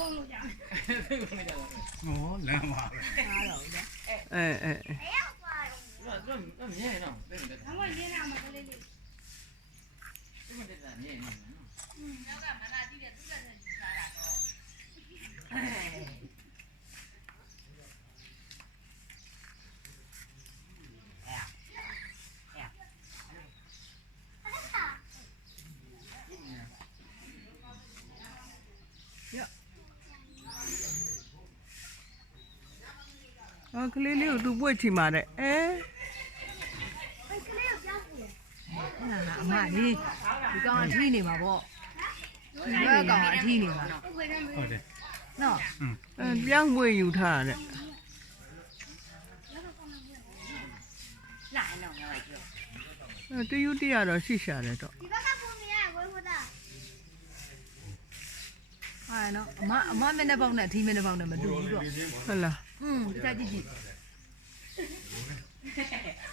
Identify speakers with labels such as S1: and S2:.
S1: 哦，两码了。
S2: ကလေးလေးကိုသူပွေ့ချီมาတဲ့
S3: အမလေးဒီကောင်အထီးနေမှာပေါ့ဒီဘက်ကောင်အထီးနေမှာ
S1: ဟုတ်တယ်
S3: နော်
S2: ပြောင်းပွေ့ယူထားတဲ့တယူတရတော့ရှိရှာတယ်တော့
S3: ဒီဘက်ကပုံနေရကိုဟုတ်တာဟာနော်အမမျက်နှာပေါက်နဲ့အထီးမျက်နှာပေါက်နဲ့မတူဘူးတော့
S2: ဟုတ်လား
S3: ဒီစားကြည့်ကြည့်